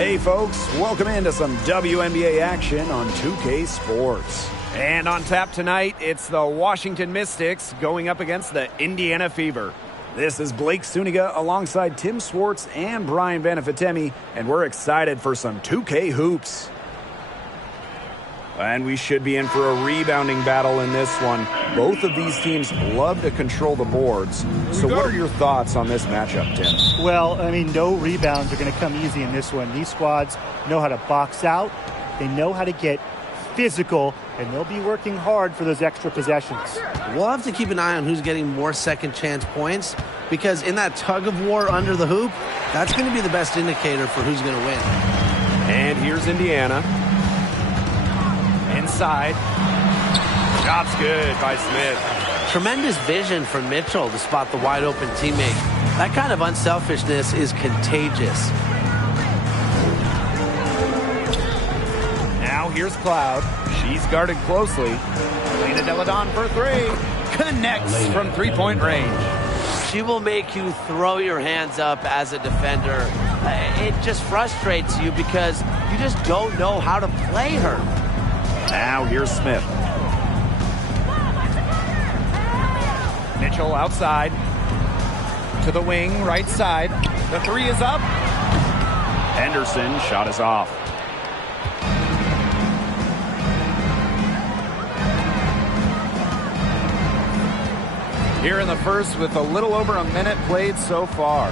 Hey folks, welcome into some WNBA action on 2K Sports. And on tap tonight, it's the Washington Mystics going up against the Indiana Fever. This is Blake Suniga alongside Tim Swartz and Brian Benefitemi, and we're excited for some 2K hoops. And we should be in for a rebounding battle in this one. Both of these teams love to control the boards. So what are your thoughts on this matchup, Tim? Well, I mean, no rebounds are going to come easy in this one. These squads know how to box out. They know how to get physical, and they'll be working hard for those extra possessions. We'll have to keep an eye on who's getting more second chance points, because in that tug of war under the hoop, that's going to be the best indicator for who's going to win. And here's Indiana. Inside. Shot's good by Smith. Tremendous vision from Mitchell to spot the wide open teammate. That kind of unselfishness is contagious. Now here's Cloud. She's guarded closely. Lena Deladon for three. Connects from three-point range. She will make you throw your hands up as a defender. It just frustrates you because you just don't know how to play her. Now here's Smith. Mitchell outside. To the wing, right side. The three is up. Henderson shot is off. Here in the first with a little over a minute played so far.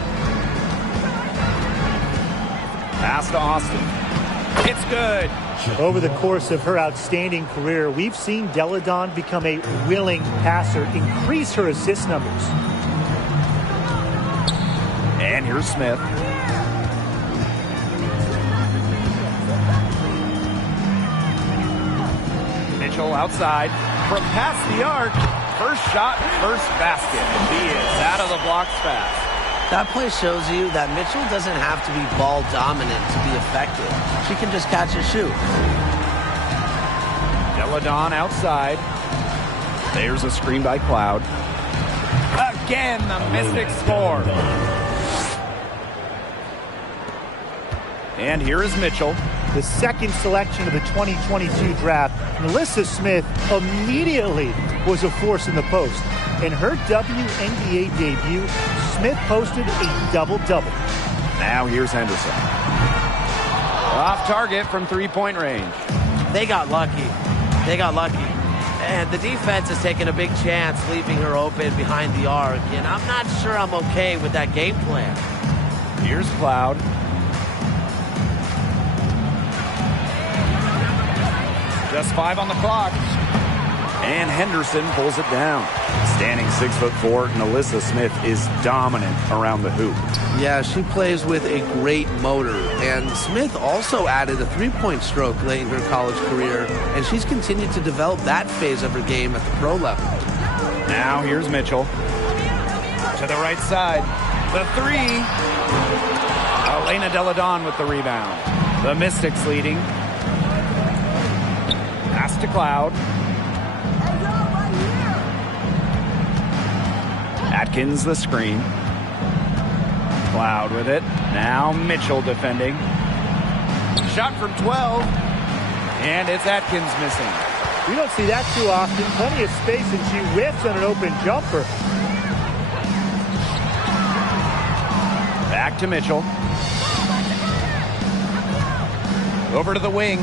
Pass to Austin. It's good. Over the course of her outstanding career, we've seen Deladon become a willing passer, increase her assist numbers. And here's Smith. Mitchell outside from past the arc. First shot, first basket. He is out of the blocks fast. That play shows you that Mitchell doesn't have to be ball dominant to be effective. She can just catch and shoot. Deladon outside. There's a screen by Cloud. Again, the Mystics score. And here is Mitchell. The second selection of the 2022 draft, Melissa Smith immediately was a force in the post. In her WNBA debut, Smith posted a double-double. Now here's Henderson. Off target from three-point range. They got lucky. And the defense has taken a big chance leaving her open behind the arc. And I'm not sure I'm okay with that game plan. Here's Cloud. Just 5 on the clock. And Henderson pulls it down. Standing 6'4", Melissa Smith is dominant around the hoop. Yeah, she plays with a great motor. And Smith also added a three-point stroke late in her college career. And she's continued to develop that phase of her game at the pro level. Now here's Mitchell. To the right side. The three. Elena Deladon with the rebound. The Mystics leading. Pass to Cloud. Atkins the screen. Cloud with it. Now Mitchell defending. Shot from 12. And it's Atkins missing. We don't see that too often. Plenty of space, and she whiffs on an open jumper. Back to Mitchell. Over to the wing.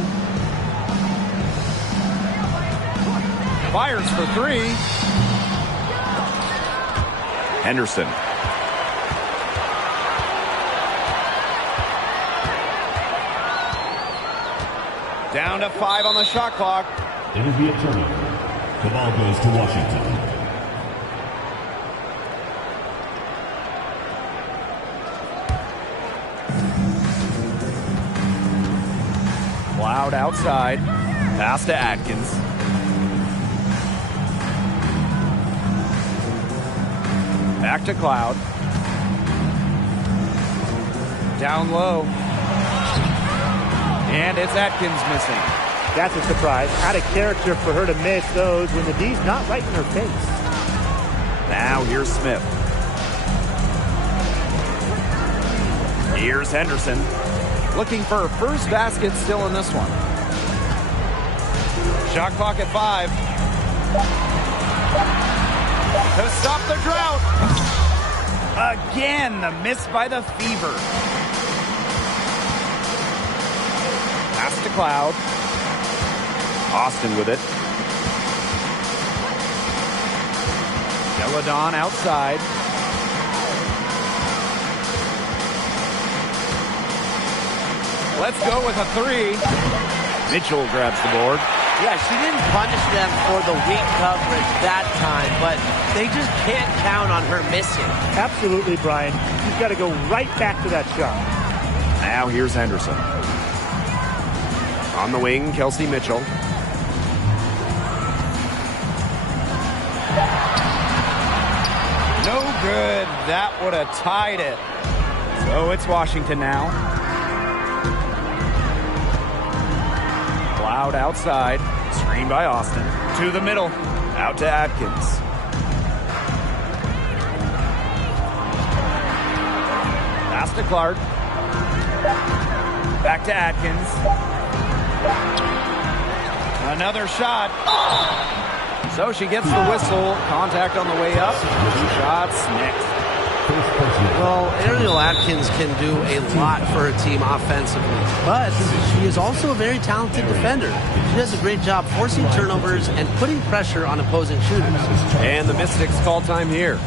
Fires for three. Henderson. Down to 5 on the shot clock. It'll be a turnover. The ball goes to Washington. Cloud outside. Pass to Atkins. Back to Cloud. Down low. And it's Atkins missing. That's a surprise. Out of character for her to miss those when the D's not right in her face. Now here's Smith. Here's Henderson. Looking for her first basket still in this one. Shot clock at 5. To stop the drought. Again, the miss by the Fever. Pass to Cloud. Austin with it. Deladon outside. Let's go with a 3. Mitchell grabs the board. Yeah, she didn't punish them for the weak coverage that time, but they just can't count on her missing. Absolutely, Brian. She's got to go right back to that shot. Now here's Henderson. On the wing, Kelsey Mitchell. No good. That would have tied it. So it's Washington now. Cloud outside. Screen by Austin. To the middle. Out to Atkins. Pass to Clark. Back to Atkins. Another shot. So she gets the whistle. Contact on the way up. 2 shots next. Well, Ariel Atkins can do a lot for her team offensively, but she is also a very talented defender. She does a great job forcing turnovers and putting pressure on opposing shooters. And the Mystics call time here.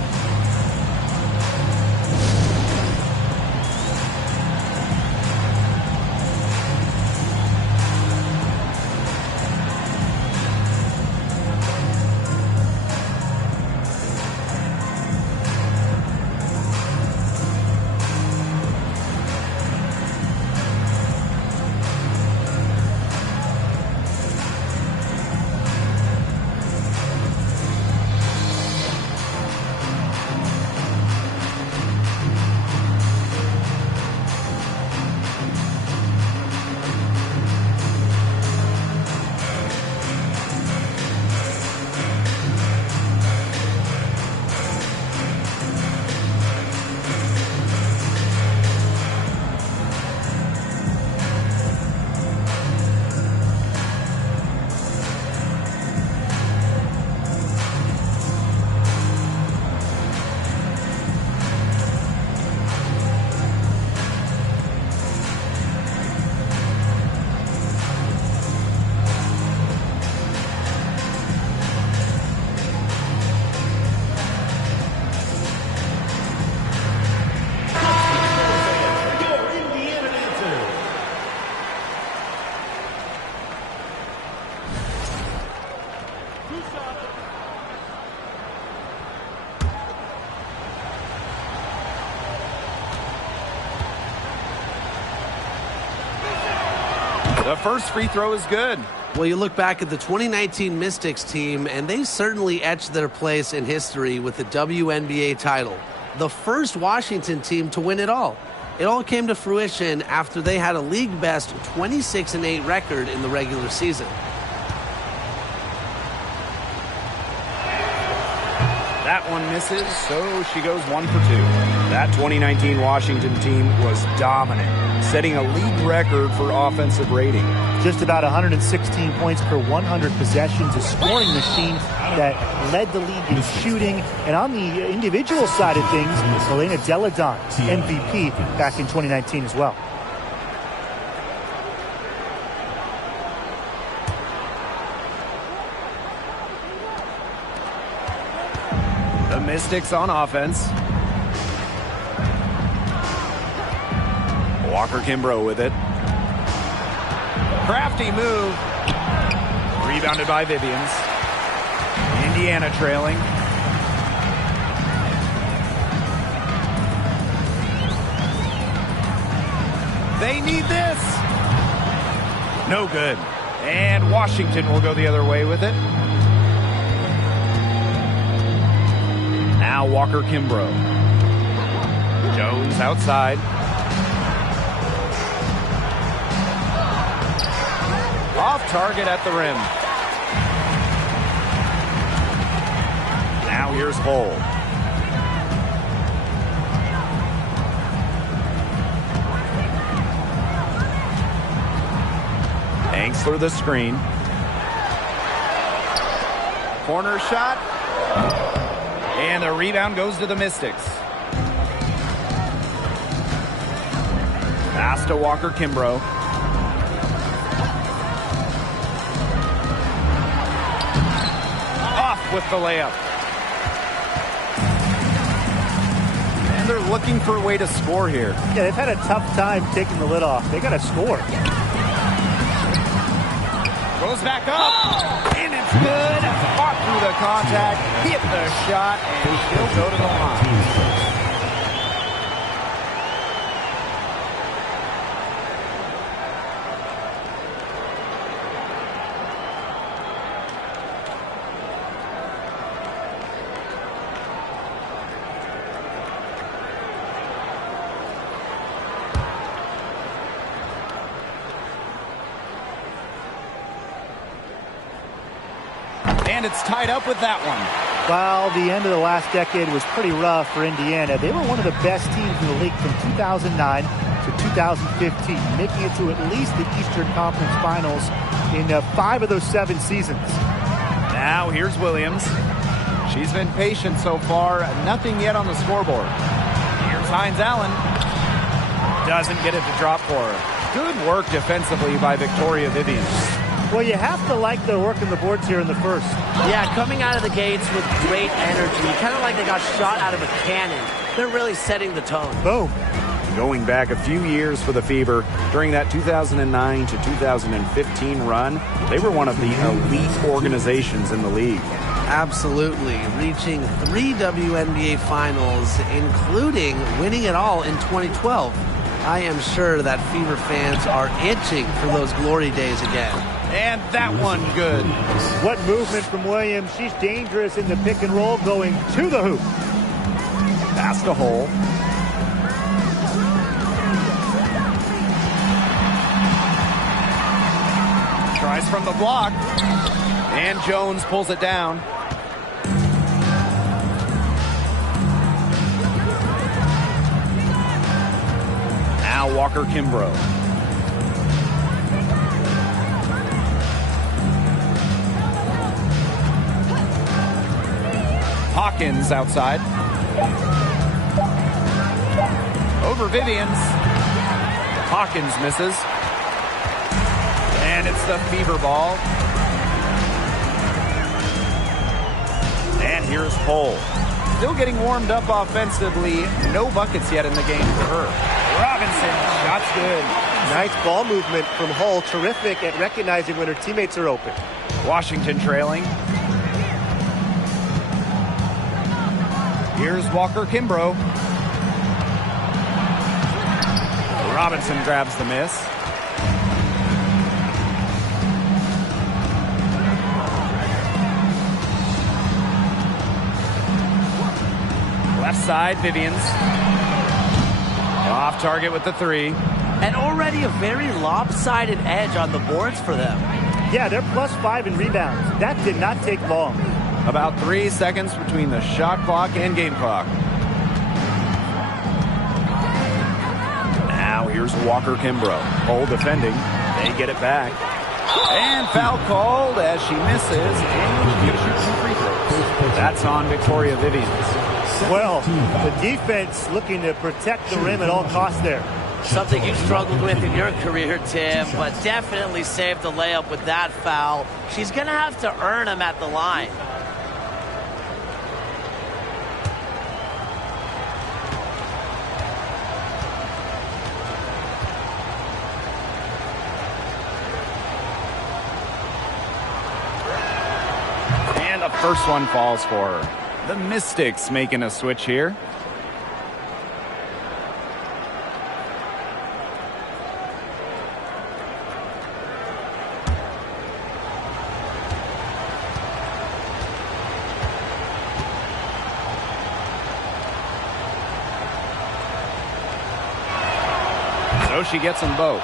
The first free throw is good. Well, you look back at the 2019 Mystics team, and they certainly etched their place in history with the WNBA title. The first Washington team to win it all. It all came to fruition after they had a league-best 26-8 record in the regular season. That one misses, so she goes 1 for 2. That 2019 Washington team was dominant, setting a league record for offensive rating. Just about 116 points per 100 possessions, a scoring machine that led the league in shooting. And on the individual side of things, Elena Deladon, MVP back in 2019 as well. The Mystics on offense. Walker Kimbrough with it. Crafty move. Rebounded by Vivians. Indiana trailing. They need this. No good. And Washington will go the other way with it. Now Walker Kimbrough. Jones outside. Off target at the rim. Now here's Hull. looks for the screen. Corner shot. And the rebound goes to the Mystics. Pass to Walker Kimbrough. Off with the layup. And they're looking for a way to score here. Yeah, they've had a tough time taking the lid off. They got to score. Goes back up. And it's good. Fought through the contact. Hit the shot. And he'll go to the line. And it's tied up with that one. Well, the end of the last decade was pretty rough for Indiana. They were one of the best teams in the league from 2009 to 2015, making it to at least the Eastern Conference Finals in 5 of those 7 seasons. Now here's Williams. She's been patient so far. Nothing yet on the scoreboard. Here's Hines Allen. Doesn't get it to drop for her. Good work defensively by Victoria Vivian. Well, you have to like their work in the boards here in the first. Yeah, coming out of the gates with great energy. Kind of like they got shot out of a cannon. They're really setting the tone. Boom. Going back a few years for the Fever, during that 2009 to 2015 run, they were one of the elite organizations in the league. Absolutely. Reaching 3 WNBA finals, including winning it all in 2012. I am sure that Fever fans are itching for those glory days again. And that one good. What movement from Williams. She's dangerous in the pick and roll going to the hoop. Pass to Hole. Tries from the block. And Jones pulls it down. Now Walker Kimbrough. Hawkins outside. Over Vivians. Hawkins misses. And it's the Fever ball. And here's Hull. Still getting warmed up offensively. No buckets yet in the game for her. Robinson, shot's good. Nice ball movement from Hull. Terrific at recognizing when her teammates are open. Washington trailing. Here's Walker Kimbrough. Robinson grabs the miss. Left side, Vivians. Off target with the 3. And already a very lopsided edge on the boards for them. Yeah, they're +5 in rebounds. That did not take long. About 3 seconds between the shot clock and game clock. Now here's Walker Kimbrough. Hull defending. They get it back. And foul called as she misses. And she gets shoot 2 free throws. That's on Victoria Vivians. Well, the defense looking to protect the rim at all costs there. Something you struggled with in your career, Tim, but definitely saved the layup with that foul. She's going to have to earn them at the line. And the first one falls for her. The Mystics making a switch here. So she gets them both.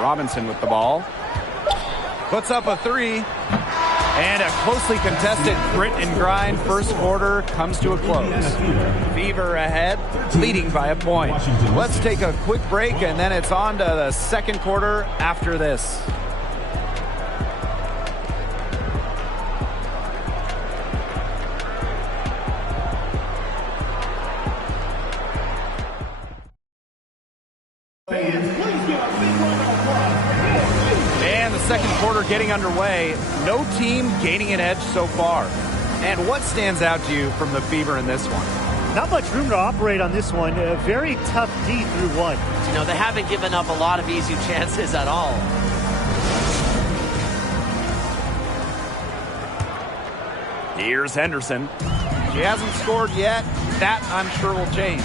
Robinson with the ball. Puts up a 3. And a closely contested grit and grind first quarter comes to a close. Fever ahead, leading by a point. Let's take a quick break, and then it's on to the second quarter after this. And the second quarter getting underway. No team gaining an edge so far. And what stands out to you from the Fever in this one? Not much room to operate on this one. A very tough D through one. You know, they haven't given up a lot of easy chances at all. Here's Henderson. She hasn't scored yet. That, I'm sure, will change.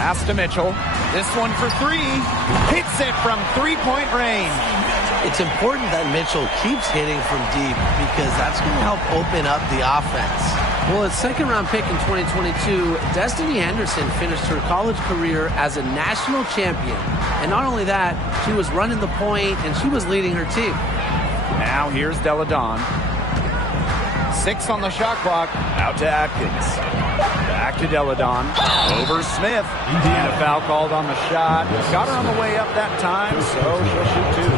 Pass to Mitchell. This one for three. Hits it from three-point range. It's important that Mitchell keeps hitting from deep because that's going to help open up the offense. Well, its second-round pick in 2022, Destiny Henderson finished her college career as a national champion. And not only that, she was running the point and she was leading her team. Now here's Delle Donne. 6 on the shot clock. Out to Atkins. Back to Delle Donne. Over Smith. And a foul called on the shot. Got her on the way up that time, so she'll shoot 2.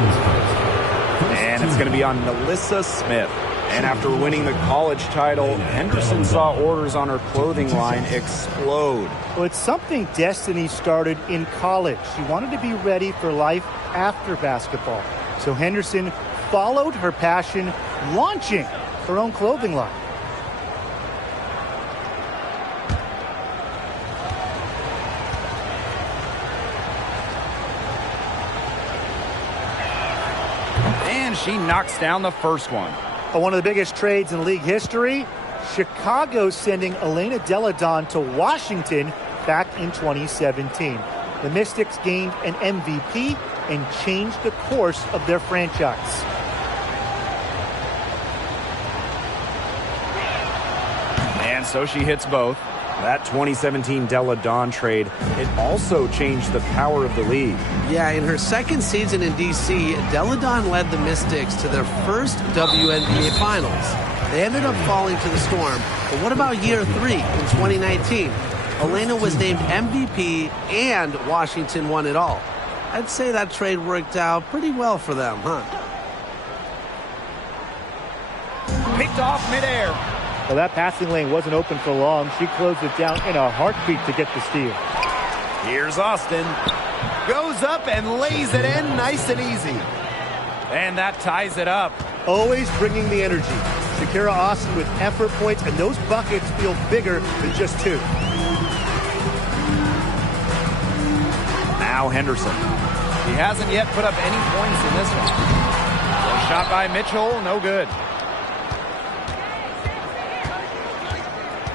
And it's going to be on Melissa Smith. And after winning the college title, Henderson saw orders on her clothing line explode. Well, it's something Destiny started in college. She wanted to be ready for life after basketball. So Henderson followed her passion, launching her own clothing line. And she knocks down the first one. One of the biggest trades in league history, Chicago sending Elena Delle Donne to Washington back in 2017. The Mystics gained an MVP and changed the course of their franchise. And so she hits both. That 2017 Delle Donne trade, it also changed the power of the league. Yeah, in her second season in D.C., Delle Donne led the Mystics to their first WNBA Finals. They ended up falling to the Storm. But what about year 3 in 2019? Elena was named MVP and Washington won it all. I'd say that trade worked out pretty well for them, huh? Picked off midair. Well, that passing lane wasn't open for long. She closed it down in a heartbeat to get the steal. Here's Austin. Goes up and lays it in nice and easy. And that ties it up. Always bringing the energy. Shakira Austin with effort points, and those buckets feel bigger than just 2. Now Henderson. He hasn't yet put up any points in this one. A shot by Mitchell, no good.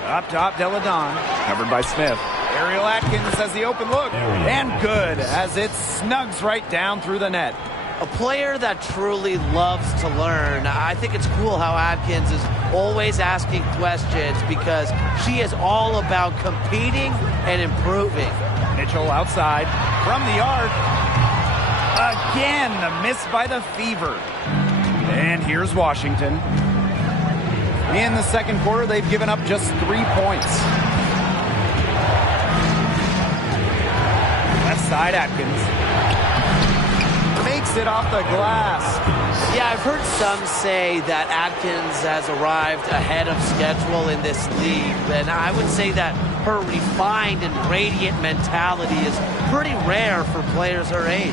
Up top, Delle Donne, covered by Smith. Ariel Atkins has the open look, and good as it snugs right down through the net. A player that truly loves to learn. I think it's cool how Atkins is always asking questions because she is all about competing and improving. Mitchell outside from the arc. Again, the miss by the Fever. And here's Washington. In the second quarter, they've given up just 3 points. Left side, Atkins. Makes it off the glass. Yeah, I've heard some say that Atkins has arrived ahead of schedule in this league, and I would say that her refined and radiant mentality is pretty rare for players her age.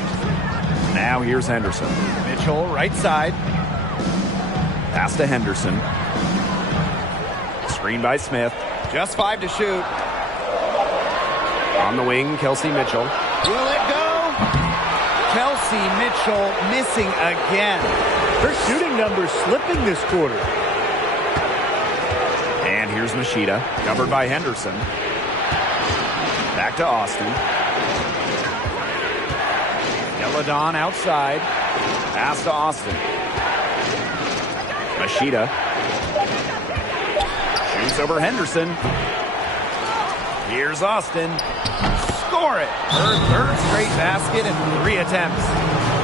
Now here's Henderson. Mitchell, right side. Pass to Henderson. Screen by Smith. Just 5 to shoot. On the wing, Kelsey Mitchell. Will it go? Kelsey Mitchell missing again. Her shooting numbers slipping this quarter. And here's Machida, covered by Henderson. Back to Austin. Delle Donne outside. Pass to Austin. Machida. Shoots over Henderson. Here's Austin. score it. Her third straight basket in 3 attempts.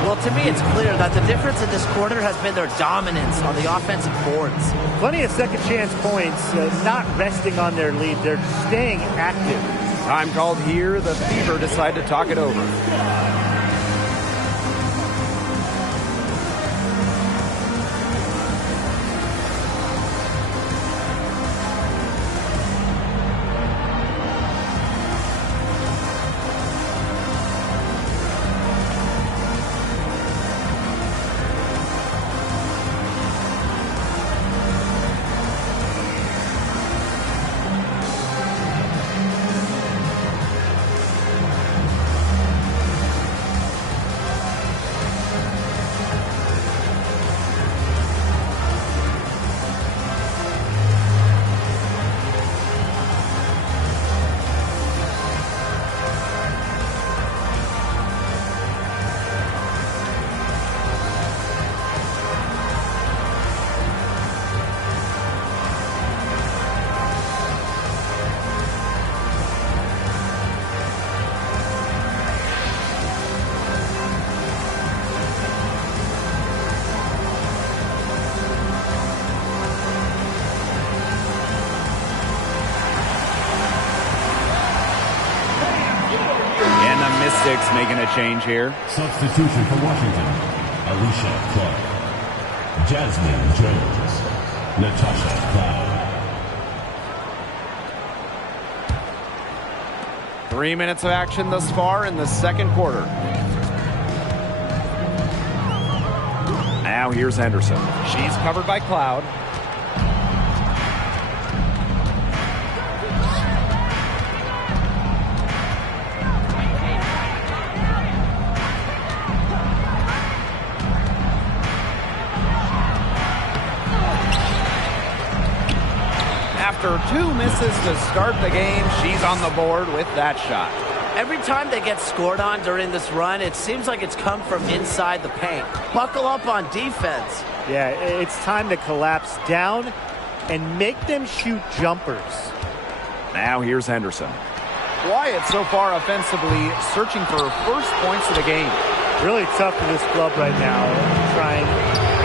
Well, to me, it's clear that the difference in this quarter has been their dominance on the offensive boards. Plenty of second chance points, not resting on their lead. They're staying active. Time called here. The Fever decide to talk it over. Mystics making a change here. Substitution for Washington. Alicia Clark. Jasmine Jones. Natasha Cloud. 3 minutes of action thus far in the second quarter. Now here's Henderson. She's covered by Cloud. After 2 misses to start the game, she's on the board with that shot. Every time they get scored on during this run, it seems like it's come from inside the paint. Buckle up on defense. Yeah, it's time to collapse down and make them shoot jumpers. Now here's Henderson. Wyatt so far offensively searching for her first points of the game. Really tough for this club right now, trying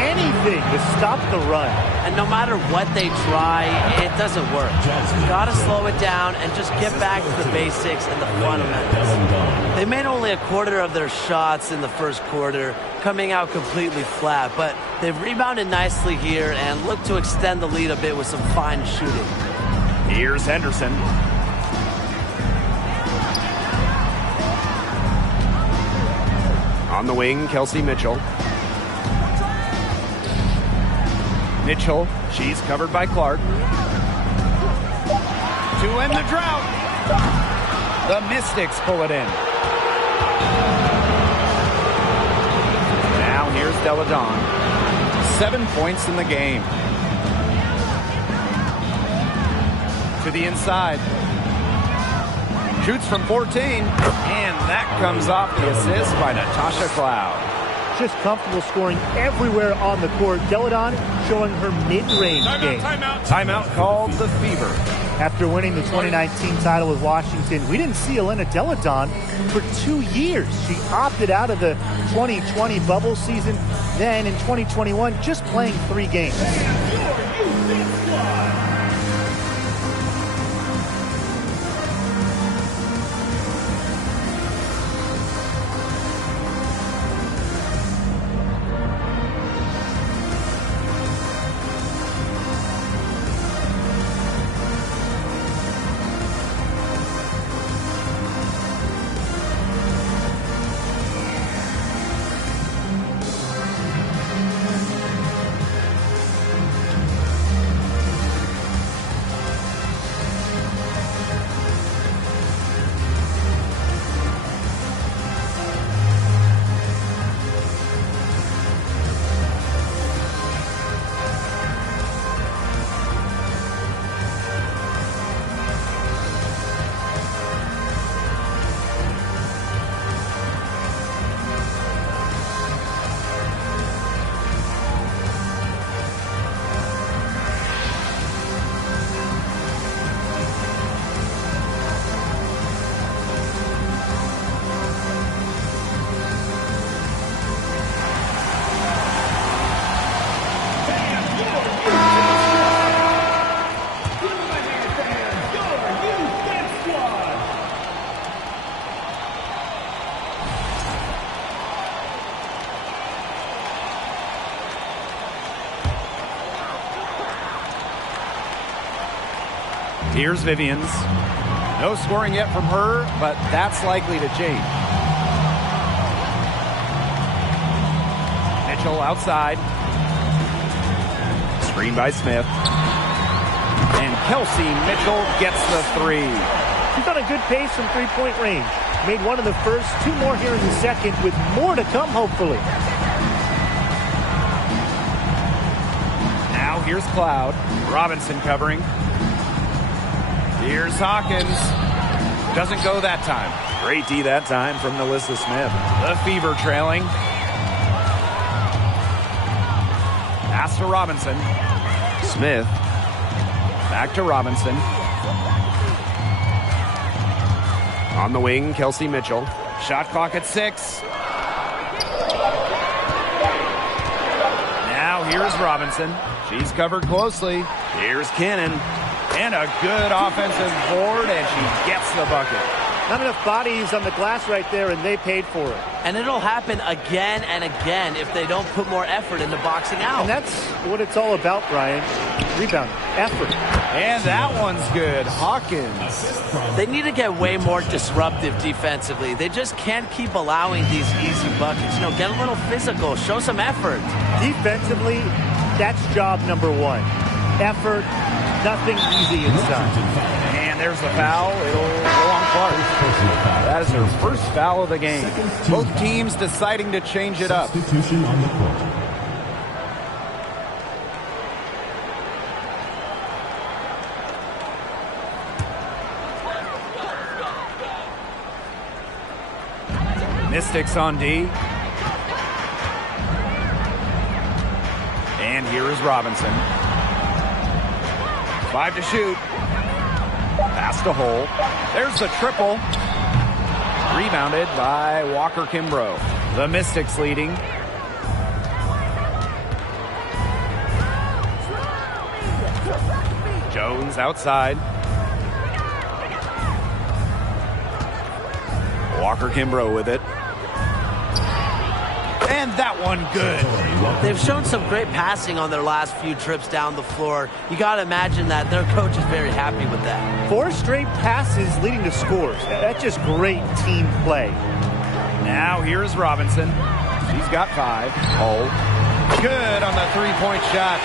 anything to stop the run. And no matter what they try, it doesn't work. You gotta slow it down and just get back to the basics and the fundamentals. They made only a quarter of their shots in the first quarter, coming out completely flat, but they've rebounded nicely here and look to extend the lead a bit with some fine shooting. Here's Henderson. On the wing, Kelsey Mitchell. Mitchell, she's covered by Clark. To end the drought. The Mystics pull it in. Now here's Deladon. 7 points in the game. To the inside. Shoots from 14. And that comes off the assist by Natasha Cloud. Just comfortable scoring everywhere on the court. Deladon showing her mid-range game. Timeout called the Fever. After winning the 2019 title with Washington, we didn't see Elena Deladon for 2 years. She opted out of the 2020 bubble season. Then in 2021, just playing 3 games. Here's Vivians. No scoring yet from her, but that's likely to change. Mitchell outside. Screen by Smith. And Kelsey Mitchell gets the three. She's on a good pace from three-point range. Made one in the first, two more here in the second, with more to come, hopefully. Now here's Cloud. Robinson covering. Here's Hawkins. Doesn't go that time. Great D that time from Melissa Smith. The Fever trailing. Pass to Robinson. Smith. Back to Robinson. On the wing, Kelsey Mitchell. Shot clock at 6. Now here's Robinson. She's covered closely. Here's Cannon. And a good offensive board, and she gets the bucket. Not enough bodies on the glass right there, and they paid for it. And it'll happen again and again if they don't put more effort into boxing out. And that's what it's all about, Brian. Rebound, effort. And that one's good. Hawkins. They need to get way more disruptive defensively. They just can't keep allowing these easy buckets. You know, get a little physical. Show some effort. Defensively, that's job number one. Effort, nothing easy inside. And there's the foul. It'll go on Clark. That is her first foul of the game. Both teams deciding to change it up. Substitution on the court. Mystics on D. And here is Robinson. 5 to shoot. Pass to Hole. There's the triple. Rebounded by Walker Kimbrough. The Mystics leading. Jones outside. Walker Kimbrough with it. And that one good. They've shown some great passing on their last few trips down the floor. You got to imagine that their coach is very happy with that. 4 straight passes leading to scores. That's just great team play. Now here's Robinson. She's got 5. Oh, good on the three-point shot.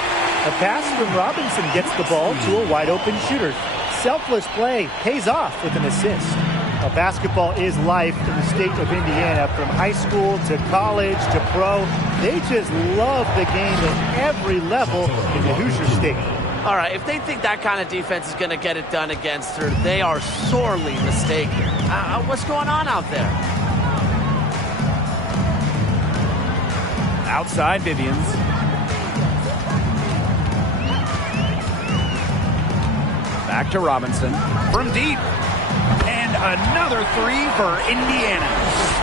A pass from Robinson gets the ball to a wide-open shooter. Selfless play pays off with an assist. Basketball is life in the state of Indiana, from high school to college to pro. They just love the game at every level in the Hoosier State. All right, if they think that kind of defense is going to get it done against her, they are sorely mistaken. What's going on out there? Outside Vivians. Back to Robinson. From deep. And another 3 for Indiana.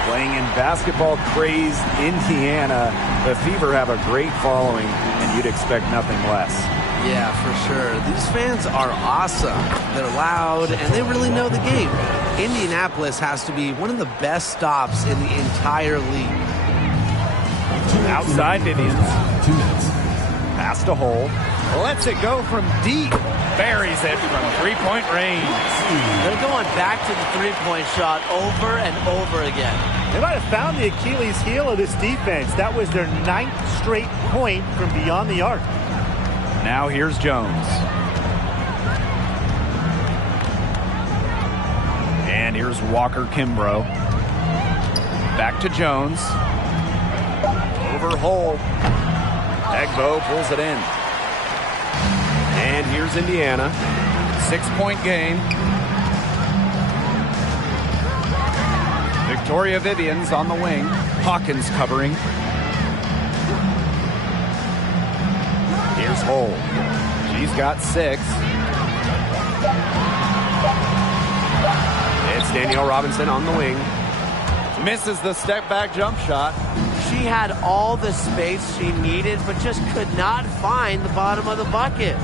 Playing in basketball-crazed Indiana, the Fever have a great following, and you'd expect nothing less. Yeah, for sure. These fans are awesome. They're loud, and they really know the game. Indianapolis has to be one of the best stops in the entire league. Outside Vivians. Pass to Hole. Lets it go from deep. Buries it from three-point range. They're going back to the three-point shot over and over again. They might have found the Achilles heel of this defense. That was their 9th straight point from beyond the arc. Now here's Jones. And here's Walker Kimbrough. Back to Jones. Over Hole. Egbo pulls it in. And here's Indiana. 6-point game. Victoria Vivians on the wing. Hawkins covering. Here's Hole. She's got 6. It's Danielle Robinson on the wing. Misses the step-back jump shot. She had all the space she needed, but just could not find the bottom of the bucket.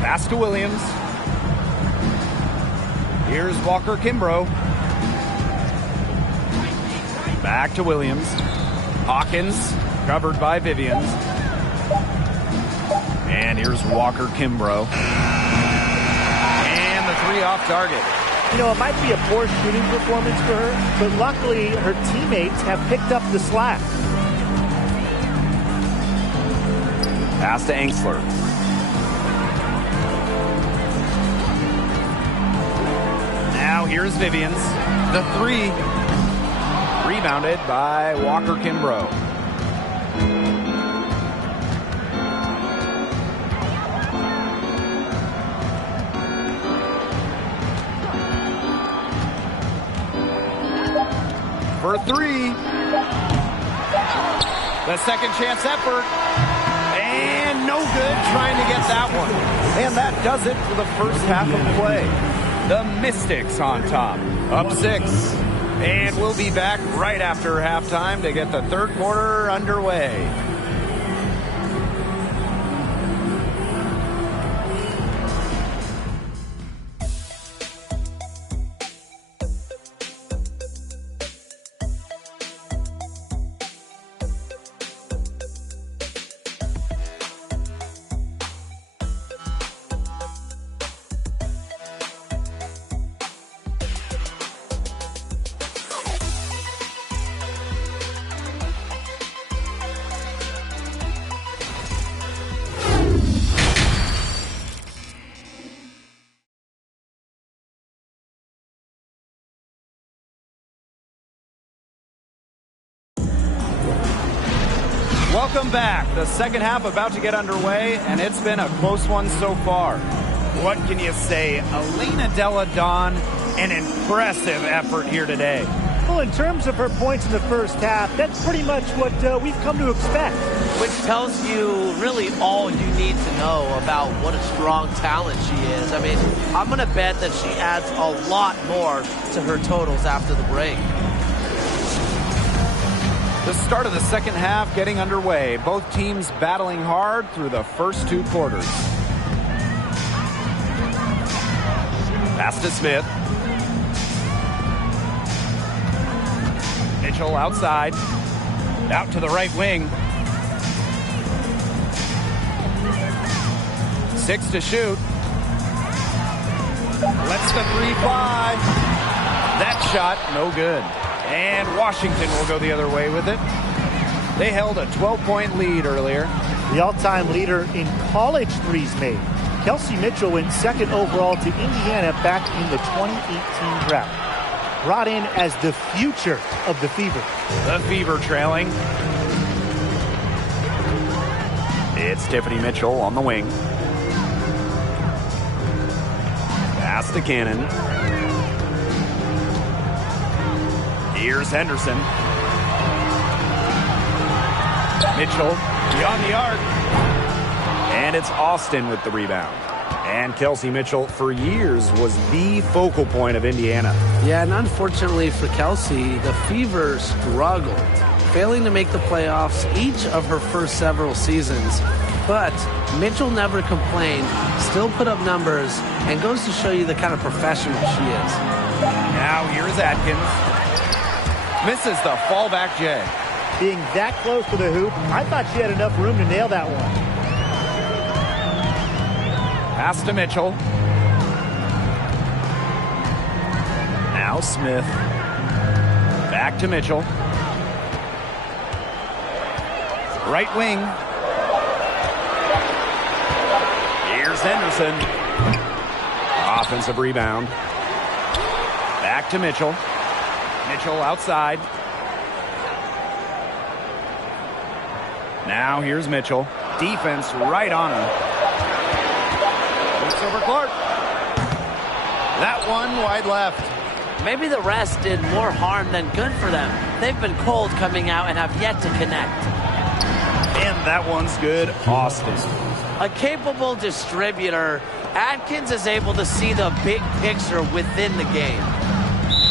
Pass to Williams. Here's Walker Kimbrough. Back to Williams. Hawkins, covered by Vivians. And here's Walker Kimbrough. 3 off target. You know, it might be a poor shooting performance for her, but luckily her teammates have picked up the slack. Pass to Angsler. Now here's Vivians. The 3. Rebounded by Walker Kimbrough. For 3. The second chance effort. And no good trying to get that one. And that does it for the first half of play. The Mystics on top, up 6. And we'll be back right after halftime to get the third quarter underway. Welcome back. The second half about to get underway, and it's been a close one so far. What can you say? Elena Delle Donne, an impressive effort here today. Well, in terms of her points in the first half, that's pretty much what we've come to expect. Which tells you really all you need to know about what a strong talent she is. I mean, I'm going to bet that she adds a lot more to her totals after the break. The start of the second half getting underway. Both teams battling hard through the first 2 quarters. Pass to Smith. Mitchell outside. Out to the right wing. 6 to shoot. Lets the 3 fly. That shot, no good. And Washington will go the other way with it. They held a 12-point lead earlier. The all-time leader in college threes made. Kelsey Mitchell went second overall to Indiana back in the 2018 draft. Brought in as the future of the Fever. The Fever trailing. It's Tiffany Mitchell on the wing. Pass to Cannon. Here's Henderson. Mitchell beyond the arc. And it's Austin with the rebound. And Kelsey Mitchell, for years, was the focal point of Indiana. Yeah, and unfortunately for Kelsey, the Fever struggled, failing to make the playoffs each of her first several seasons. But Mitchell never complained, still put up numbers, and goes to show you the kind of professional she is. Now here's Atkins. Misses the fallback J. Being that close to the hoop, I thought she had enough room to nail that one. Pass to Mitchell. Now Smith. Back to Mitchell. Right wing. Here's Henderson. Offensive rebound. Back to Mitchell. Mitchell outside. Now here's Mitchell. Defense right on him. Looks over Clark. That one wide left. Maybe the rest did more harm than good for them. They've been cold coming out and have yet to connect. And that one's good. Austin. A capable distributor, Atkins is able to see the big picture within the game.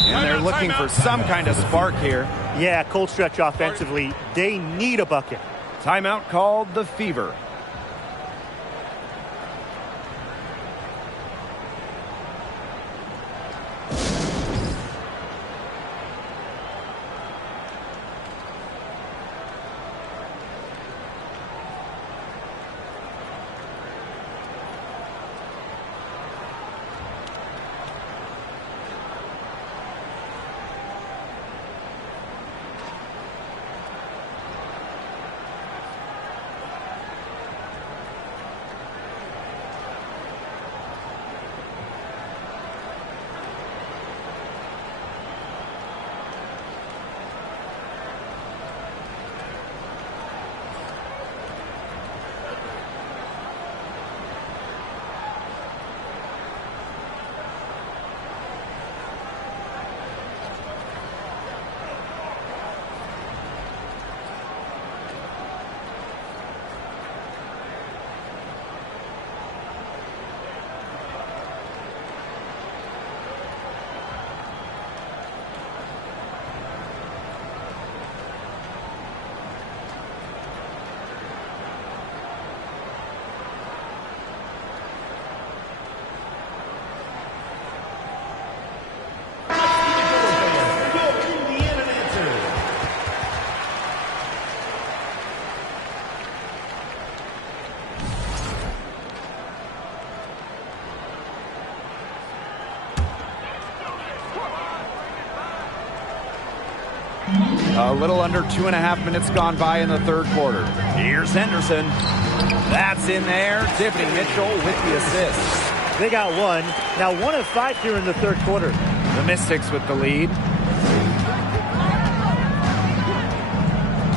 And they're looking for some kind of spark here. Yeah, cold stretch offensively. They need a bucket. Timeout called the Fever. A little under 2.5 minutes gone by in the third quarter. Here's Henderson. That's in there. Tiffany Mitchell with the assist. They got one. Now 1 of 5 here in the third quarter. The Mystics with the lead.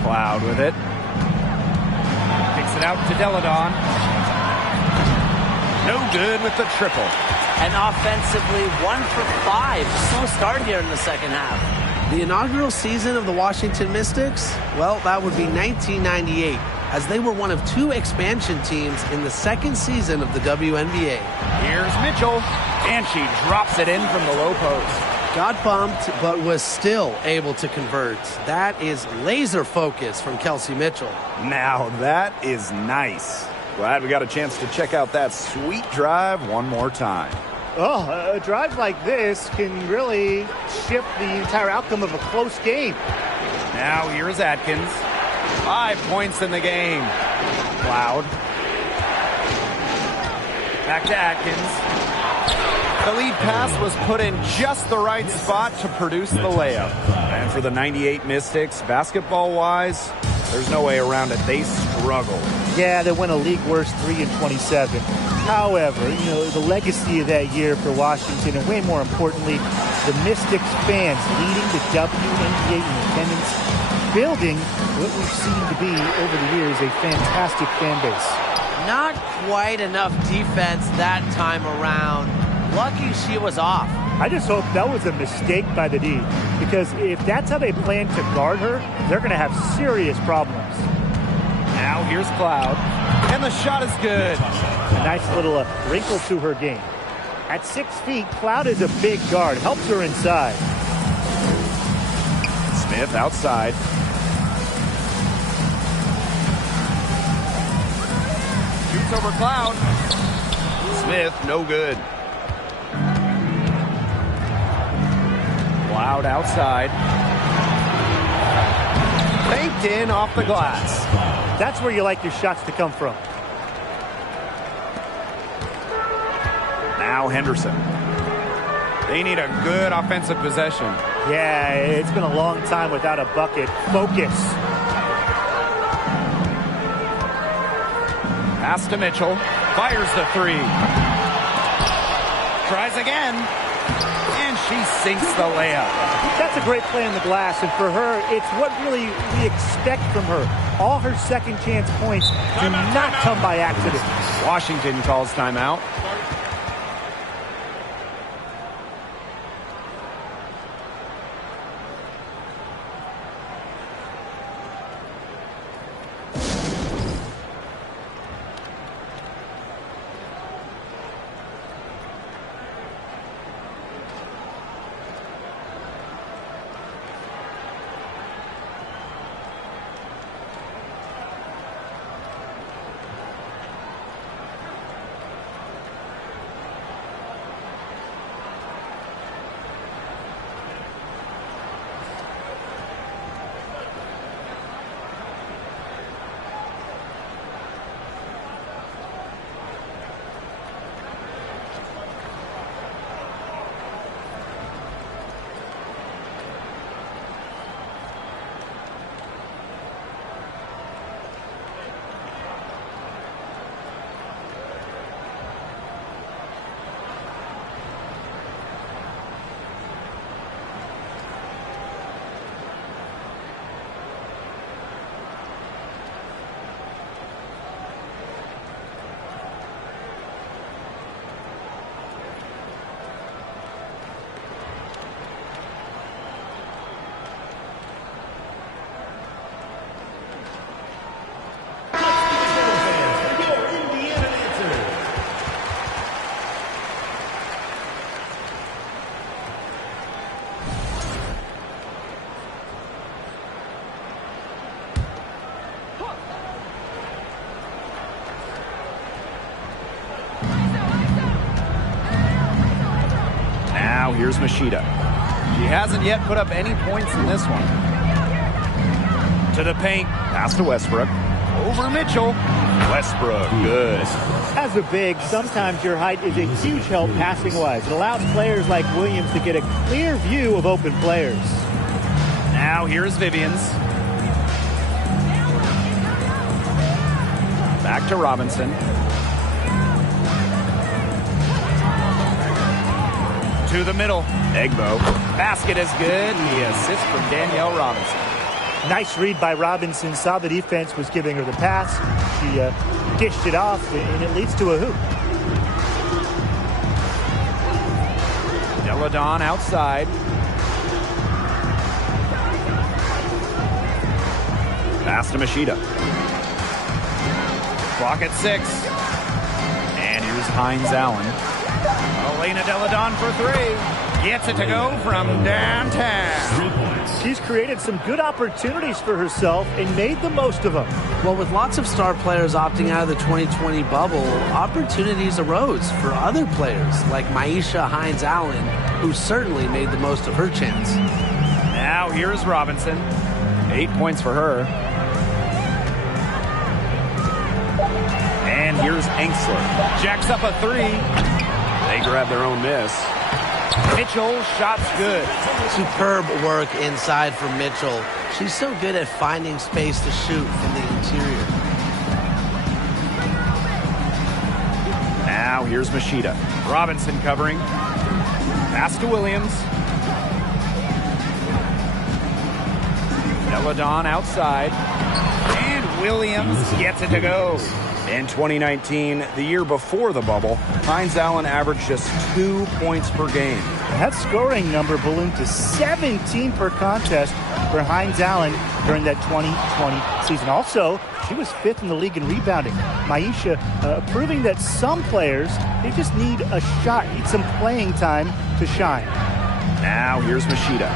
Cloud with it. Kicks it out to Deladon. No good with the triple. And offensively, 1 for 5. Slow start here in the second half. The inaugural season of the Washington Mystics, well, that would be 1998, as they were one of 2 expansion teams in the second season of the WNBA. Here's Mitchell, and she drops it in from the low post. Got bumped, but was still able to convert. That is laser focus from Kelsey Mitchell. Now that is nice. Glad we got a chance to check out that sweet drive one more time. Oh, a drive like this can really shift the entire outcome of a close game. Now here's Atkins. 5 points in the game. Cloud. Back to Atkins. The lead pass was put in just the right spot to produce the layup. And for the 98 Mystics, basketball-wise, there's no way around it. They struggled. Yeah, they went a league worst 3-27. However, the legacy of that year for Washington, and way more importantly, the Mystics fans leading the WNBA in attendance, building what we've seen to be over the years a fantastic fan base. Not quite enough defense that time around. Lucky she was off. I just hope that was a mistake by the D, because if that's how they plan to guard her, they're going to have serious problems. Now here's Cloud, and the shot is good. A nice little wrinkle to her game. At 6 feet, Cloud is a big guard, helps her inside. Smith outside. Shoots over Cloud. Smith, no good. Cloud outside. Banked in off the glass. That's where you like your shots to come from. Now Henderson. They need a good offensive possession. Yeah, it's been a long time without a bucket. Focus. Pass to Mitchell. Fires the 3. Tries again. And she sinks the layup. That's a great play on the glass, and for her, it's what really we expect from her. All her second chance points do not come by accident. Washington calls timeout. Now here's Machida. She hasn't yet put up any points in this one. To the paint. Pass to Westbrook. Over Mitchell. Westbrook, good. As a big, sometimes your height is a huge help passing-wise. It allows players like Williams to get a clear view of open players. Now here's Vivians. Back to Robinson. To the middle. Egbo. Basket is good. The assist from Danielle Robinson. Nice read by Robinson. Saw the defense was giving her the pass. She dished it off, and it leads to a hoop. Deladon outside. Pass to Machida. Clock at 6. And here's Hines Allen. Elena Deladon for 3. Gets it to go from downtown. She's created some good opportunities for herself and made the most of them. Well, with lots of star players opting out of the 2020 bubble, opportunities arose for other players like Maisha Hines Allen, who certainly made the most of her chance. Now here's Robinson. 8 points for her. And here's Engsler. Jacks up a 3. They grab their own miss. Mitchell, shot's good. Superb work inside from Mitchell. She's so good at finding space to shoot from the interior. Now here's Machida. Robinson covering. Pass to Williams. Deladon outside. And Williams gets it to go. In 2019, the year before the bubble, Hines Allen averaged just 2 points per game. That scoring number ballooned to 17 per contest for Hines Allen during that 2020 season. Also, she was 5th in the league in rebounding. Maisha proving that some players, they just need a shot, need some playing time to shine. Now here's Machida.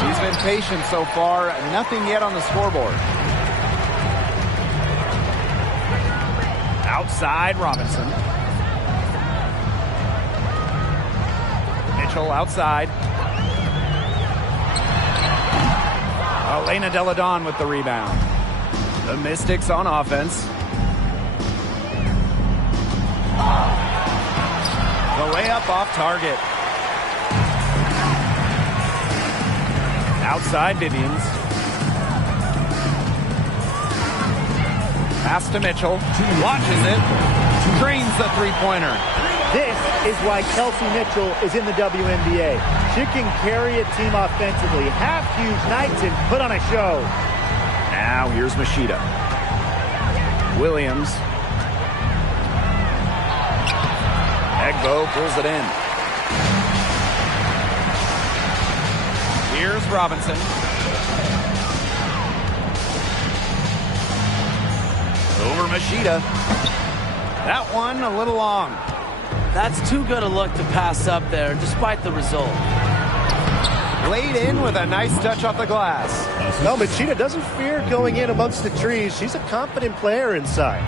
She's been patient so far. Nothing yet on the scoreboard. Outside Robinson. Mitchell outside. Elena Deladon with the rebound. The Mystics on offense. The layup off target. Outside Vivians. Pass to Mitchell. Launches it. Drains the three-pointer. This is why Kelsey Mitchell is in the WNBA. She can carry a team offensively, have huge nights, and put on a show. Now here's Machida. Williams. Egbo pulls it in. Here's Robinson. Over Machida. That one a little long. That's too good a look to pass up there, despite the result. Laid in with a nice touch off the glass. No, Machida doesn't fear going in amongst the trees. She's a confident player inside.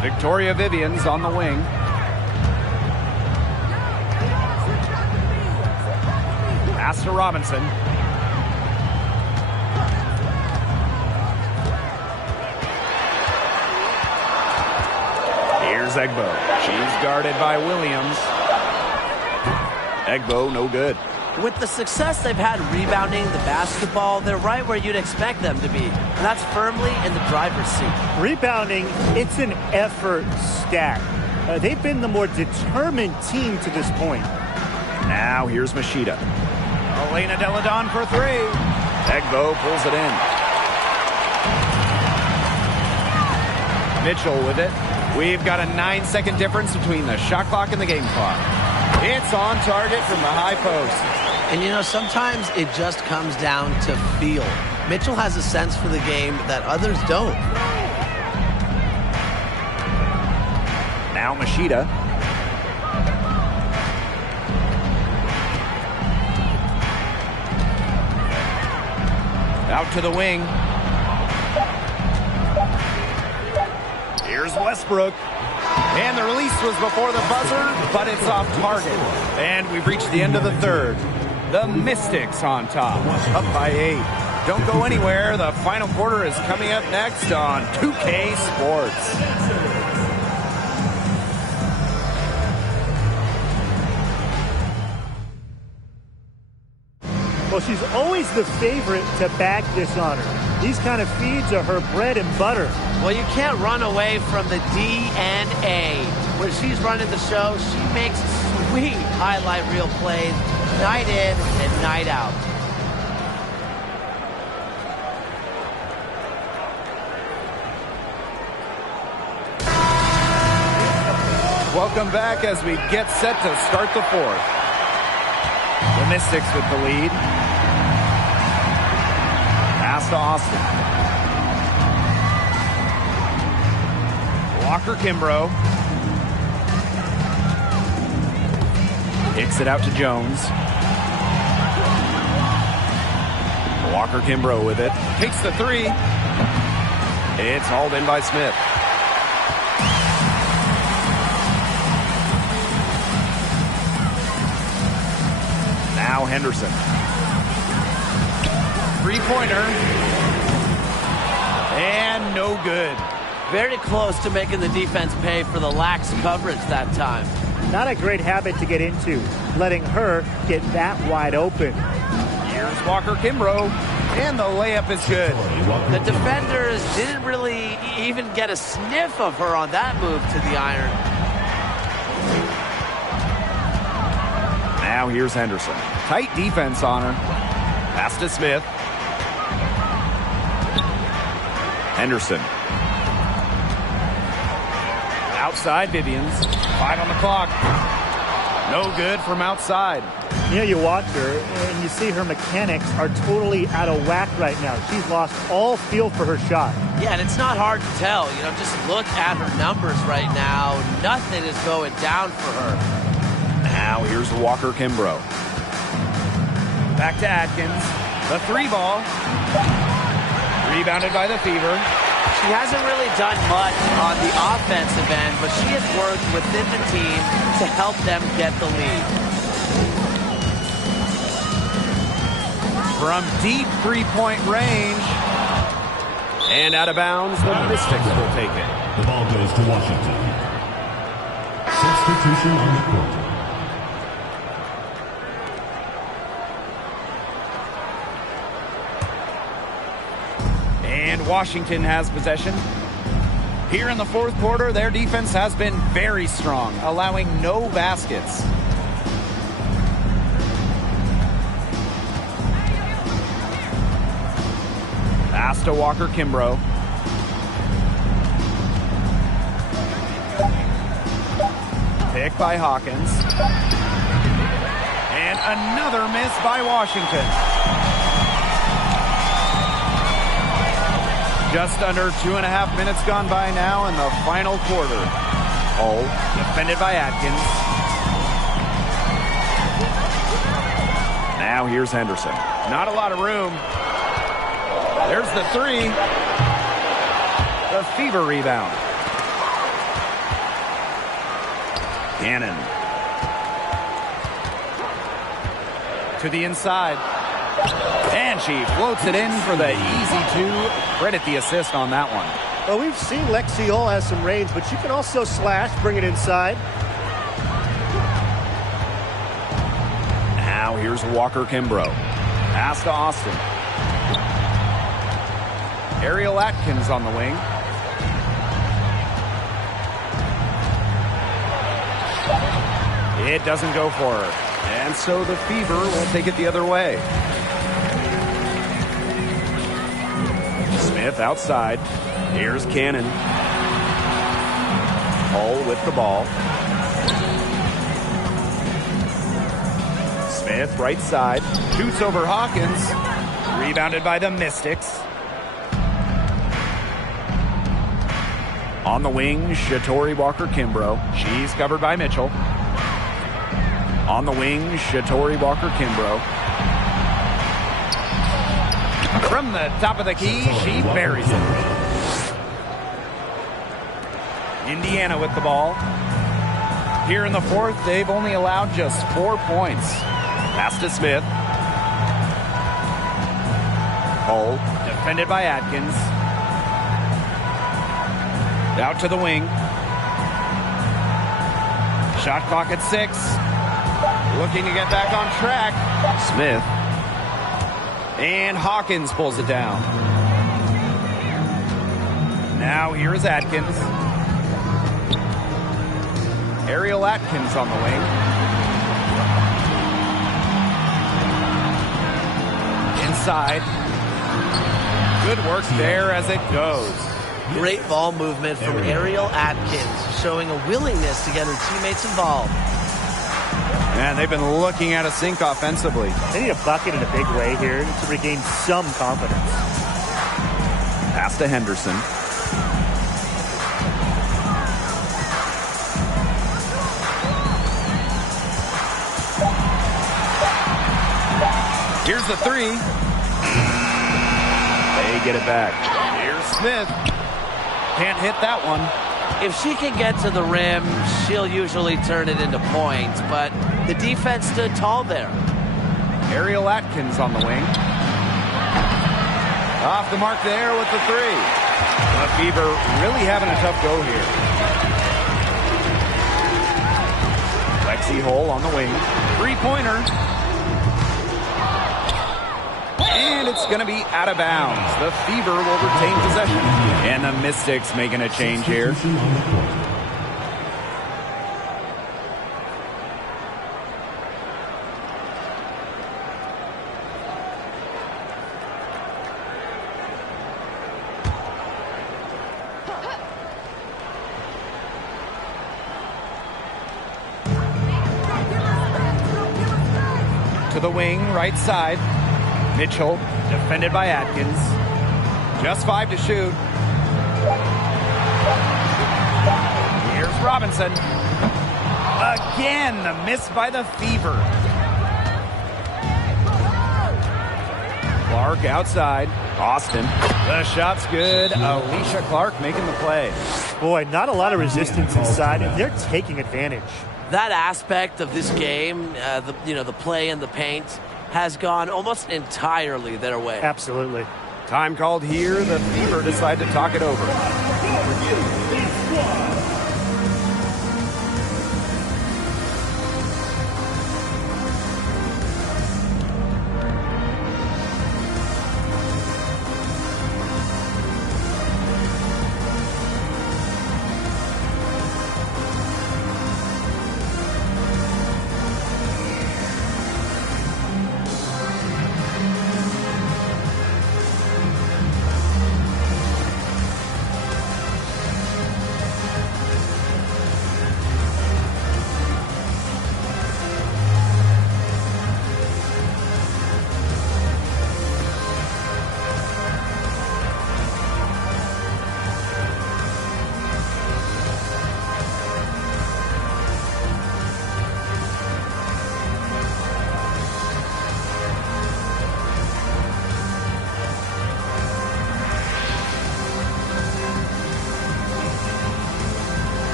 Victoria Vivians on the wing. Pass to Robinson. Here's Egbo. She's guarded by Williams. Egbo, no good. With the success they've had rebounding the basketball, they're right where you'd expect them to be. And that's firmly in the driver's seat. Rebounding, it's an effort stat. They've been the more determined team to this point. Now here's Machida. Elena Deladon for 3. Egbo pulls it in. Mitchell with it. We've got a 9-second difference between the shot clock and the game clock. It's on target from the high post. And you know, sometimes it just comes down to feel. Mitchell has a sense for the game that others don't. Now Machida. Out to the wing. Here's Westbrook. And the release was before the buzzer, but it's off target. And we've reached the end of the third. The Mystics on top, up by 8. Don't go anywhere. The final quarter is coming up next on 2K Sports. Well, she's always the favorite to bag this honor. These kind of feeds are her bread and butter. Well, you can't run away from the DNA. When she's running the show, she makes sweet highlight reel plays night in and night out. Welcome back as we get set to start the fourth. The Mystics with the lead. Pass to Austin. Walker Kimbrough. Kicks it out to Jones. Walker Kimbrough with it. Takes the three. It's hauled in by Smith. Now Henderson. Three-pointer. And no good. Very close to making the defense pay for the lax coverage that time. Not a great habit to get into, letting her get that wide open. Here's Walker Kimbrough, and the layup is good. The defenders didn't really even get a sniff of her on that move to the iron. Now here's Henderson. Tight defense on her. Pass to Smith. Henderson. Outside Vivians. 5 on the clock. No good from outside. You know, you watch her and you see her mechanics are totally out of whack right now. She's lost all feel for her shot. Yeah, and it's not hard to tell. You know, just look at her numbers right now. Nothing is going down for her. Now here's Walker Kimbrough. Back to Atkins. The three ball. Rebounded by the Fever. She hasn't really done much on the offensive end, but she has worked within the team to help them get the lead. From deep three-point range. And out of bounds, the Mystics will take it. The ball goes to Washington. Substitution on the court. And Washington has possession. Here in the fourth quarter, their defense has been very strong, allowing no baskets. Pass to Walker Kimbrough. Pick by Hawkins. And another miss by Washington. Just under 2.5 minutes gone by now in the final quarter. Oh, defended by Atkins. Now here's Henderson. Not a lot of room. There's the three. The Fever rebound. Cannon. To the inside. And she floats it in for the easy two. Credit the assist on that one. Well, we've seen Lexi Hull has some range, but she can also slash, bring it inside. Now here's Walker Kimbrough. Pass to Austin. Ariel Atkins on the wing. It doesn't go for her. And so the Fever will take it the other way. Smith outside. Here's Cannon. Hull with the ball. Smith right side. Shoots over Hawkins. Rebounded by the Mystics. On the wing, Shatori Walker Kimbrough. She's covered by Mitchell. On the wing, Shatori Walker Kimbrough. From the top of the key, she buries it. Indiana with the ball. Here in the fourth, they've only allowed just 4 points. Pass to Smith. Hull, defended by Atkins. Out to the wing. Shot clock at 6. Looking to get back on track. Smith. And Hawkins pulls it down. Now here is Atkins. Ariel Atkins on the wing. Inside. Good work there as it goes. Great ball movement from Ariel Atkins, showing a willingness to get her teammates involved. Man, they've been looking at a sink offensively. They need a bucket in a big way here to regain some confidence. Pass to Henderson. Here's the three. They get it back. Here's Smith. Can't hit that one. If she can get to the rim, she'll usually turn it into points, but the defense stood tall there. Ariel Atkins on the wing. Off the mark there with the three. The Fever really having a tough go here. Lexi Hole on the wing. Three-pointer. And it's going to be out of bounds. The Fever will retain possession. And the Mystics making a change here. To the wing, right side. Mitchell, defended by Atkins. Just 5 to shoot. Here's Robinson. Again, the miss by the Fever. Clark outside. Austin. The shot's good. Alicia Clark making the play. Boy, not a lot of resistance inside, and they're taking advantage. That aspect of this game, the play in the paint, has gone almost entirely their way. Absolutely. Time called here. The Fever decide to talk it over.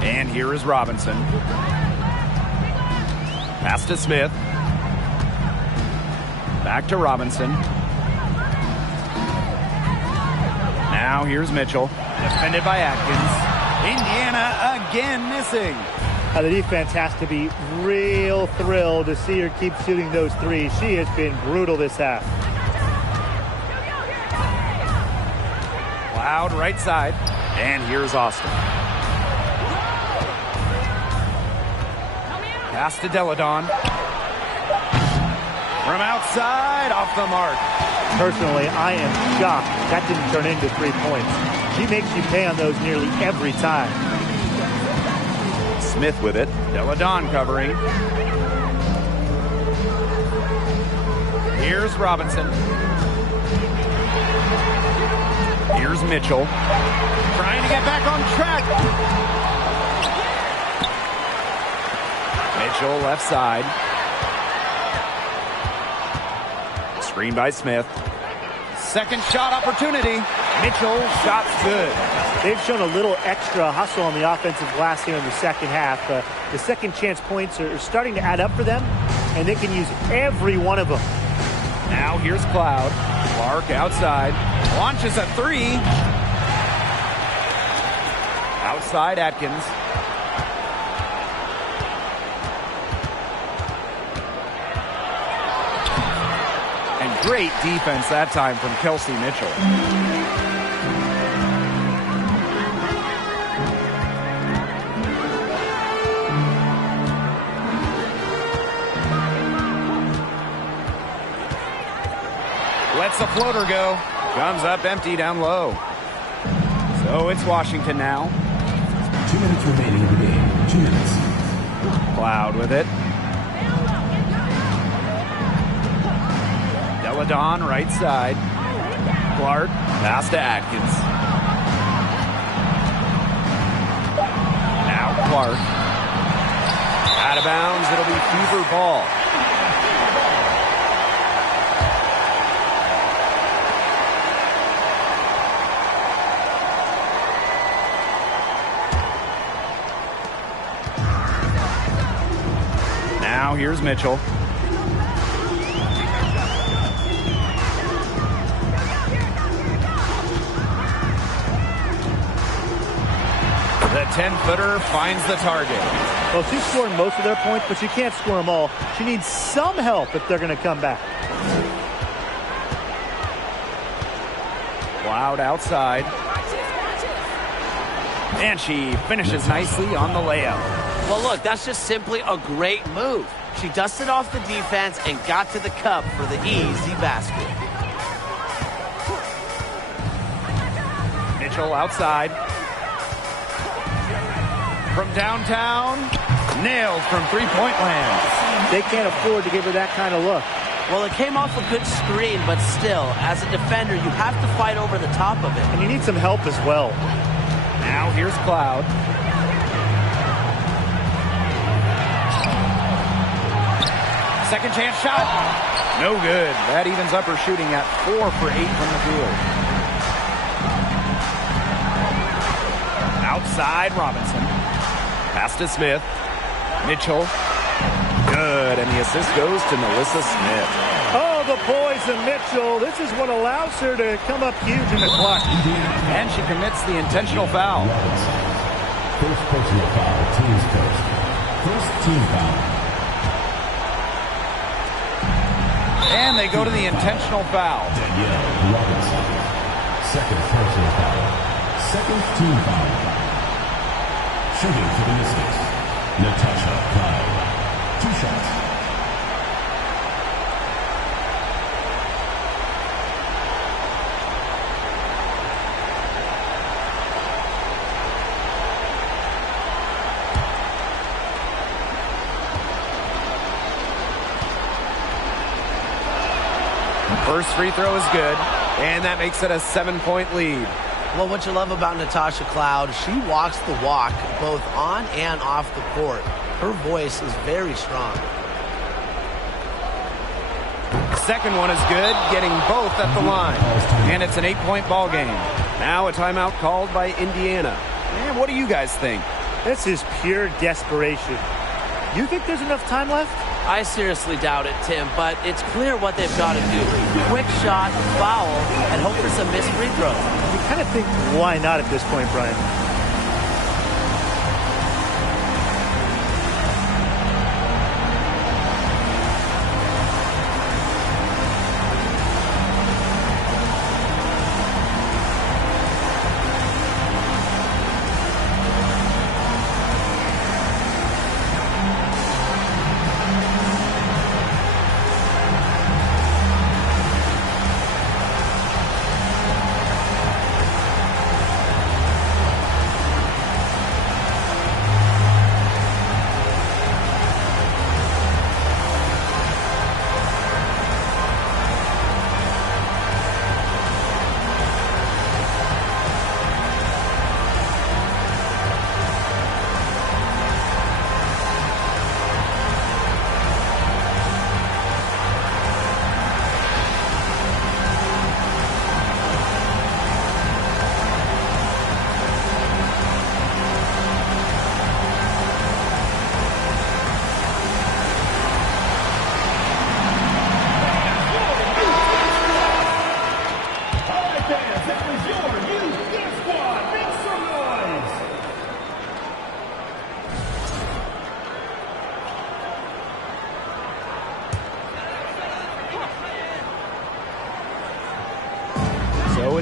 And here is Robinson. Pass to Smith. Back to Robinson. Now here's Mitchell. Defended by Atkins. Indiana again missing. The defense has to be real thrilled to see her keep shooting those threes. She has been brutal this half. Loud right side. And here's Austin. Pass to Deladon. From outside, off the mark. Personally, I am shocked that didn't turn into 3 points. She makes you pay on those nearly every time. Smith with it. Deladon covering. Here's Robinson. Here's Mitchell. Trying to get back on track. Mitchell left side. Screen by Smith. Second shot opportunity. Mitchell, shot's good. They've shown a little extra hustle on the offensive glass here in the second half. The second chance points are starting to add up for them, and they can use every one of them. Now here's Cloud. Clark outside. Launches a three. Outside Atkins. And great defense that time from Kelsey Mitchell. Lets the floater go. Comes up empty down low. So it's Washington now. 2 minutes remaining in the game. 2 minutes. Cloud with it. Deladon right side. Clark pass to Atkins. Now Clark. Out of bounds. It'll be Fever ball. Now here's Mitchell. The 10-footer finds the target. Well, she's scoring most of their points, but she can't score them all. She needs some help if they're going to come back. Cloud outside. And she finishes nicely on the layup. Well, look, that's just simply a great move. She dusted off the defense and got to the cup for the easy basket. Mitchell outside. From downtown. Nailed from three-point land. They can't afford to give her that kind of look. Well, it came off a good screen, but still, as a defender, you have to fight over the top of it. And you need some help as well. Now here's Cloud. Second chance shot. No good. That evens up her shooting at 4 for 8 from the field. Outside Robinson. Pass to Smith. Mitchell. Good. And the assist goes to Melissa Smith. Oh, the poison Mitchell. This is what allows her to come up huge in the clutch. And she commits the intentional foul. First personal foul, team's first. First team foul. And they go to the intentional foul. Danielle Robinson. Second personal foul. Second team foul. Shooting for the Mystics. Natasha Cloud. 2 shots. First free throw is good, and that makes it a 7-point lead. Well, what you love about Natasha Cloud, she walks the walk both on and off the court. Her voice is very strong. Second one is good, getting both at the line. And it's an 8-point ball game. Now a timeout called by Indiana. And what do you guys think? This is pure desperation. You think there's enough time left? I seriously doubt it, Tim, but it's clear what they've got to do. Quick shot, foul, and hope for some missed free throws. You kind of think, why not at this point, Brian?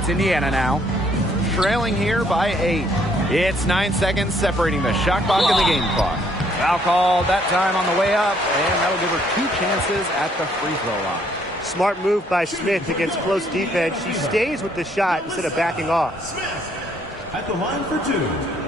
It's Indiana now, trailing here by 8. It's 9 seconds separating the shot clock and the game clock. Foul called that time on the way up, and that'll give her 2 chances at the free throw line. Smart move by Smith against close defense. She stays with the shot instead of backing off. At the line for 2.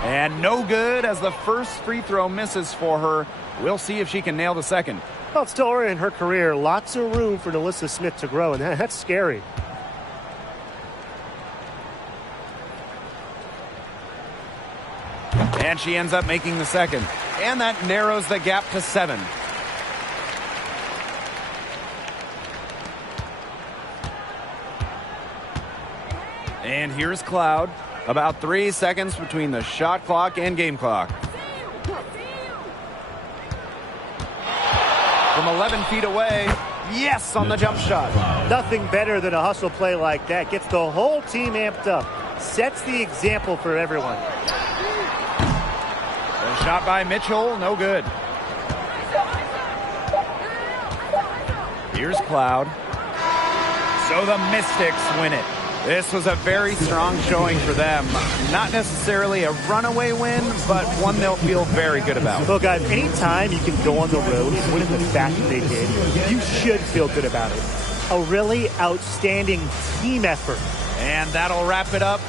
And no good as the first free throw misses for her. We'll see if she can nail the second. Well, it's still early in her career. Lots of room for Alyssa Smith to grow, and that's scary. And she ends up making the second. And that narrows the gap to 7. And here's Cloud. About 3 seconds between the shot clock and game clock. From 11 feet away. Yes, on the jump shot. Nothing better than a hustle play like that. Gets the whole team amped up. Sets the example for everyone. The shot by Mitchell, no good. Here's Cloud. So the Mystics win it. This was a very strong showing for them. Not necessarily a runaway win, but one they'll feel very good about. Well, guys, anytime you can go on the road and win in the fashion they did, you should feel good about it. A really outstanding team effort. And that'll wrap it up